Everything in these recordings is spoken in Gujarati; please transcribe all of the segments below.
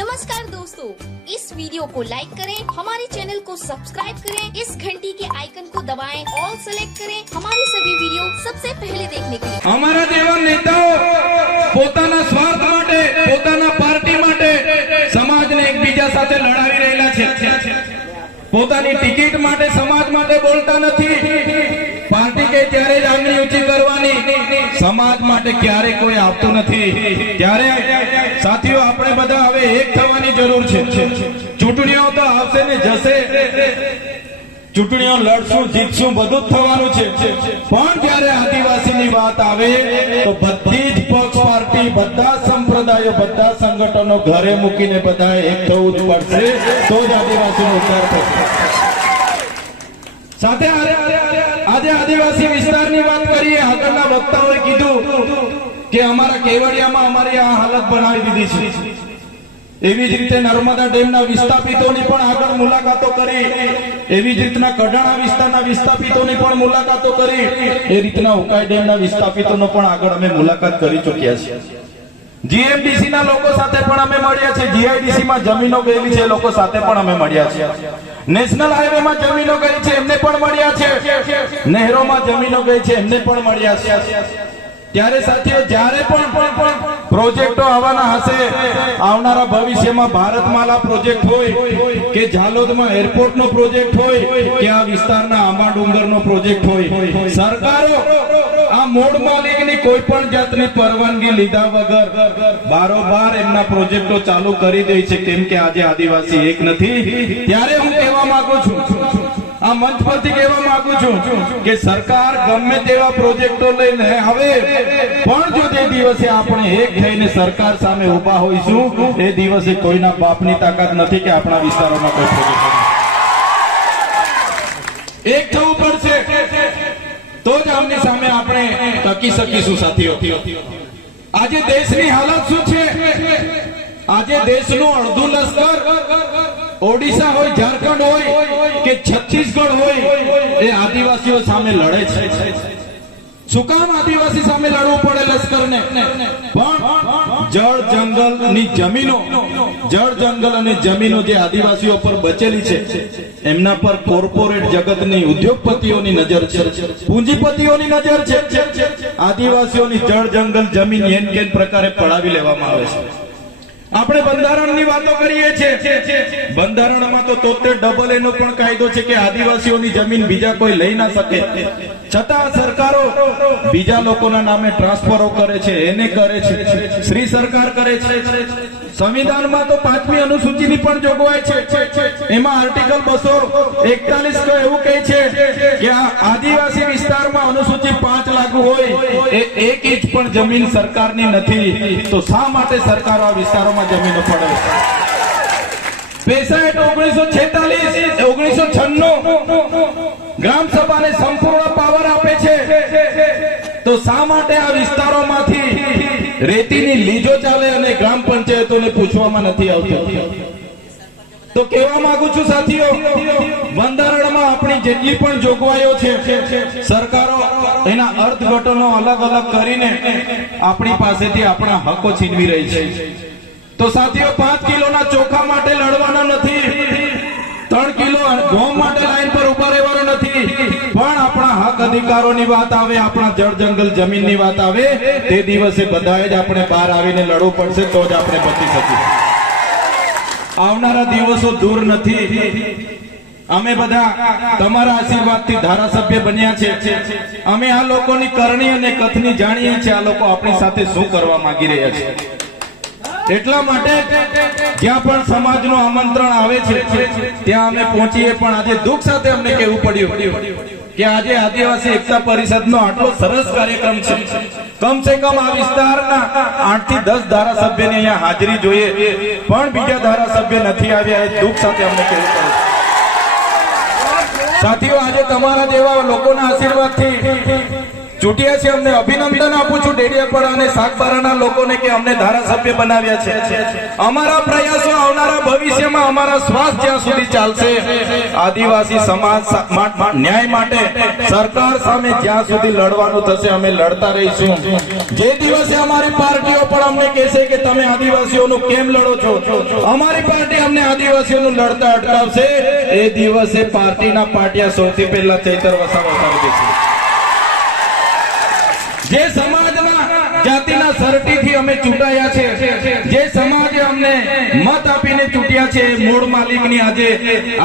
नमस्कार दोस्तों इस वीडियो को लाइक करें हमारे चैनल को सब्सक्राइब करें इस घंटी के आइकन को दबाएं ऑल सेलेक्ट करें हमारी सभी वीडियो सबसे पहले देखने के लिए અમારા જેવા નેતાઓ પોતાના સ્વાર્થ માટે પોતાના પાર્ટી માટે સમાજને એકબીજા સાથે લડાવી રહેલા છે પોતાની ટિકિટ માટે સમાજ માટે બોલતા નથી પાર્ટી કે ત્યારે જ આંગળી ઊંચી કરવાની? સમાજ માટે ક્યારે કોઈ આવતું નથી. ત્યારે સાથીઓ, આપણે બધા હવે એક થવાની જરૂર છે. ચૂંટણીઓ તો આવશે ને જશે. ચૂંટણીઓ લડશું, જીતશું, બધું જ થવાનું છે. પણ જયારે આદિવાસીની વાત આવે, તો બધી જ પક્ષ પાર્ટી, બધા સંપ્રદાયો, બધા સંગઠનો ઘરે મૂકીને બધા એક થવું જ પડશે. તો જ આદિવાસીનો ઉદ્ધાર થશે. સાથે આજે આજે આદિવાસી વિસ્તારની વાત કરીએ, આગળના વક્તાઓએ કીધું કે અમારા કેવડિયામાં અમારી આ હાલત બનાવી દીધી છે. એવી જ રીતે નર્મદા ડેમના વિસ્થાપિતોની પણ આગળ મુલાકાતો કરી, એવી જ રીતના કડાણા વિસ્તારના વિસ્થાપિતોની પણ મુલાકાતો કરી, એ રીતના ઉકાઈ ડેમના વિસ્થાપિતોનો પણ આગળ અમે મુલાકાત કરી ચૂક્યા છીએ. જીએમડીસી ના લોકો સાથે પણ અમે મળ્યા છે જીઆઈડીસી માં જમીનો ગયેલી છે લોકો સાથે પણ અમે મળ્યા છે નેશનલ હાઈવે માં જમીનો ગઈ છે, એમને પણ મળ્યા છે. નહેરોમાં જમીનો ગઈ છે, એમને પણ મળ્યા છે. ત્યારે સાથીઓ, જ્યારે પણ પ્રોજેક્ટો આવવાના હશે, આવનારા ભવિષ્યમાં ભારતમાલા પ્રોજેક્ટ હોય કે ઝાલોદમાં એરપોર્ટનો પ્રોજેક્ટ હોય કે આ વિસ્તારના આંબા ડુંગરનો પ્રોજેક્ટ હોય, સરકારો આ મૂળ માલિકની કોઈ પણ જાતની પરવાનગી લીધા વગર બારોબાર એમના પ્રોજેક્ટો ચાલુ કરી દે છે, કેમ કે આજે આદિવાસી એક નથી. ત્યારે હું કહેવા માંગુ છું આ મંચ પરથી કહેવા માંગુ છું કે સરકાર ગમે તેવા પ્રોજેક્ટો લઈને આવે, પણ જો તે દિવસે આપણે એક થઈને સરકાર સામે ઊભા હોઈશું, એ દિવસે કોઈના બાપની તાકાત નથી કે આપણા વિસ્તારોમાં કોઈ પ્રોજેક્ટ. એક થવું પડશે, તો જ આમની સામે આપણે ટકી શકીશું, સાથીઓ આજે દેશની હાલત શું છે આજે દેશનું અડધું લશ્કર ઓડિશા હોય, ઝારખંડ હોય કે છત્તીસગઢ હોય, એ આદિવાસીઓ સામે લડે છે. શું કામ આદિવાસી સામે લડવું પડે લશ્કરને? પણ જળ, જંગલની જમીનો, જળ, જંગલ અને જમીનો જે આદિવાસીઓ પર બચેલી છે, એમના પર કોર્પોરેટ જગતની ઉદ્યોગપતિઓની નજર છે, પૂંજીપતિઓની નજર છે. આદિવાસીઓની જળ, જંગલ, જમીન એન કેન પ્રકારે પડાવી લેવામાં આવે છે. આપણે બંધારણની વાતો કરીએ છીએ. બંધારણમાં તો તોતેર ડબલ એનો પણ કાયદો છે કે આદિવાસીઓની જમીન બીજા કોઈ લઈ ના શકે. છતાં સરકારો બીજા લોકોના નામે ટ્રાન્સફરો કરે છે, એને કરે છે. શ્રી સરકાર કરે છે. સંવિધાનમાં તો પાંચમી અનુસૂચિની પણ જોગવાઈ છે. એમાં આર્ટિકલ બસો એકતાલીસ એવું કહે છે કે આદિવાસી વિસ્તારમાં અનુસૂચિ પાંચ લાગુ હોય, એ એક ઇંચ પણ જમીન સરકારની નથી. તો શા માટે સરકાર આ વિસ્તારોમાં જમીનો છે? ઓગણીસો છેતાલીસ, ઓગણીસો છન્નું ગ્રામ સભાને સંપૂર્ણ પાવર આપે છે. તો શા માટે આ વિસ્તારોમાંથી રેતીની લીજો ચાલે અને ગ્રામ પંચાયતોને પૂછવામાં નથી આવતું. તો કહેવા માંગુ છું સાથીઓ, બંધારણમાં આપણી જેટલી પણ જોગવાઈઓ છે, સરકારો એના અર્થઘટનો અલગ અલગ કરીને આપણી પાસેથી આપણા હકો છીનવી રહી છે. તો સાથીઓ, પાંચ કિલોના ચોખા માટે લડવાનો નથી ત્રણ કિલો ઘઉં માટે લાઈન પર ઊભા રહેવાનો નથી પણ આપણા અધિકારોની વાત આવે, આપણા જળ જંગલ જમીનની વાત આવે, તે દિવસે બધાએ જ આપણે બહાર આવીને લડવું પડશે, તો જ આપણે બચી શકીશું આવનારા દિવસો દૂર નથી. અમે બધા તમારા આશીર્વાદથી ધારાસભ્ય બન્યા છે. અમે આ લોકોની કરણી અને કથની જાણીએ છીએ, આ લોકો આપણી સાથે શું કરવા માંગી રહ્યા છે. એટલા માટે જ્યાં પણ સમાજનું આમંત્રણ આવે છે, ત્યાં અમે પહોંચીએ, પણ આજે દુઃખ સાથે અમને કહેવું પડ્યું. કે આજે આદિવાસી એકતા પરિષદનો આટલો સરસ કાર્યક્રમ છે. કમ સે કમ આ વિસ્તારના આઠથી દસ ધારાસભ્યની અહીંયા હાજરી જોઈએ. પણ બીજા ધારાસભ્ય નથી આવ્યા, એ દુઃખ સાથે અમને કહેવું પડે સાથીઓ, આજે તમારા જેવા લોકોના આશીર્વાદથી ચૂંટ્યા છે અમને અભિનંદન આપું છું ડેડિયાપાડા અને સાગબારાના લોકોને કે અમને ધારાસભ્ય બનાવ્યા છે. અમારા પ્રયાસો આવનારા ભવિષ્યમાં અમારા શ્વાસ જ્યાં સુધી ચાલશે, આદિવાસી સમાજ ન્યાય માટે સરકાર સામે જ્યાં સુધી લડવાનું થશે, અમે લડતા રહીશું. જે દિવસે અમારી પાર્ટીઓ પણ અમને કહેશે કે તમે આદિવાસીઓનું કેમ લડો છો? અમારી પાર્ટી અમને આદિવાસીઓનું લડતા અટકાવશે. એ દિવસે પાર્ટીના પાટિયા સૌથી પહેલા ચૈતર વસાવા ઉતારી દેશે જે સમાજના જાતિના સરટીથી અમે ચૂંટાયા છે, જે સમાજે અમને મત આપીને ચૂંટ્યા છે, મૂળ માલિકની આજે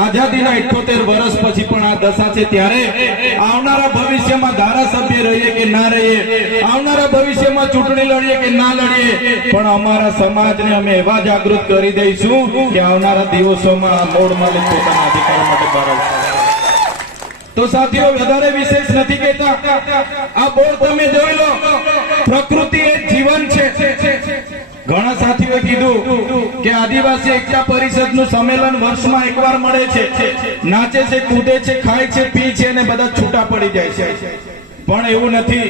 આઝાદીના 78 વર્ષ પછી પણ આ દશા છે. ત્યારે આવનારા ભવિષ્યમાં ધારાસભ્ય રહીએ કે ના રહીએ, આવનારા ભવિષ્યમાં ચૂંટણી લડીએ કે ના લડીએ, પણ અમારા સમાજને અમે એવા જાગૃત કરી દઈશું કે આવનારા દિવસોમાં મૂળ માલિક પોતાના અધિકાર માટે આવશે. તો સાથીઓ, વધારે વિશેષ નથી કહેતા. આ બોર્ડ તમે જોઈ લો. પ્રકૃતિ એ જીવન છે. ઘણા સાથીઓએ કીધું કે આદિવાસી એકતા પરિષદનું સંમેલન વર્ષમાં એકવાર મળે છે. નાચે છે, કૂદે છે, ખાય છે, પી છે અને બધા છૂટા પડી જાય છે. પણ એવું નથી.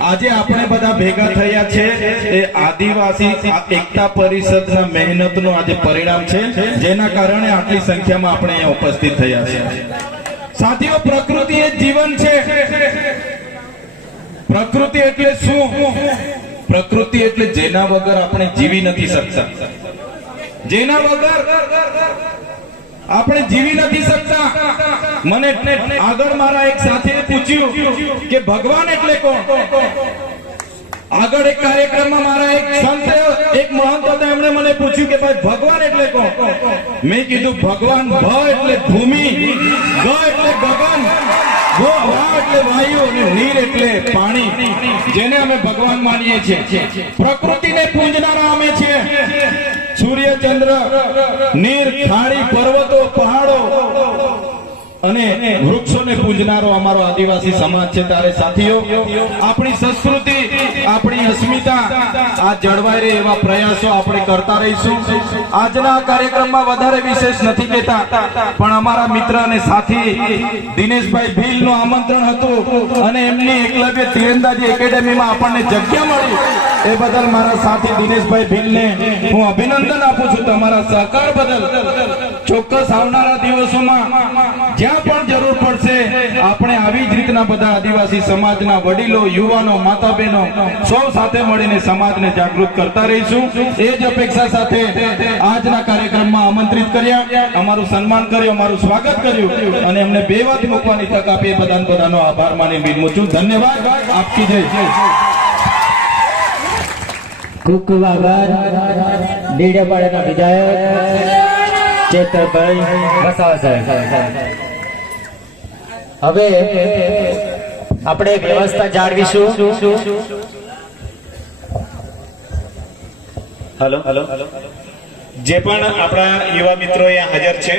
આજે આપણે બધા ભેગા થયા છે. એ આદિવાસી એકતા પરિષદના મહેનતનું આજે પરિણામ છે. જેના કારણે આટલી સંખ્યામાં આપણે અહીંયા ઉપસ્થિત થયા છે. સાથીઓ પ્રકૃતિ એ જીવન છે. પ્રકૃતિ એટલે શું? પ્રકૃતિ એટલે જેના વગર આપણે જીવી નથી શકતા. જેના વગર આપણે જીવી નથી શકતા. મને આગળ મારા એક સાથે પૂછ્યું કે ભગવાન એટલે કોણ? આગળ એક કાર્યક્રમમાં મારા એક સંત એક મહંત હતા એમણે મને પૂછ્યું કે ભાઈ, ભગવાન એટલે કોણ? મેં કીધું, ભગવાન ભ એટલે ભૂમિ, ગ એટલે ગગન ભો વા સૂર્ય, ચંદ્ર, નીર પર્વતો, પહાડો અને વૃક્ષોને પૂજનારો અમારો આદિવાસી સમાજ છે. ત્યારે સાથીઓ, આપણી સંસ્કૃતિ અસ્મિતા, આ જળવાઈ રહે એવા પ્રયાસો આપણે કરતા રહીશું. આજના કાર્યક્રમમાં વધારે વિશેષ નથી કહેતા, પણ અમારા મિત્ર અને સાથી દિનેશભાઈ ભીલનું આમંત્રણ હતું અને એમની એકલવ્ય તીરંદાજી એકેડેમીમાં આપણને જગ્યા મળી. એ બદલ મારા સાથી દિનેશભાઈ ભીલને હું અભિનંદન આપું છું તમારા સહકાર બદલ. ચોક્કસ આવનારા દિવસોમાં જ્યાં પણ આવી બધા આદિવાસી સમાજના વડીલો યુવાનો માતા બહેનો સૌ સાથે મળીને સમાજને જાગૃત કરતા રહીશું. એ જ અપેક્ષા સાથે આજના કાર્યક્રમમાં આમંત્રિત કર્યા. અમારું સન્માન કર્યું અમારું સ્વાગત કર્યું અને અમને બે વાત મૂકવાની તક આપી. એ બધાનો બધાનો આભાર માની બિનમું છું. ધન્યવાદ. આપકી જય. ખૂબ ખૂબ આભાર ડેડિયાપાડાના વિધાયક ચેતરભાઈ વસાવા સાહેબ. હવે આપણે વ્યવસ્થા જાળવીશું. હલો હલો જે પણ આપણા યુવા મિત્રો અહીંયા હાજર છે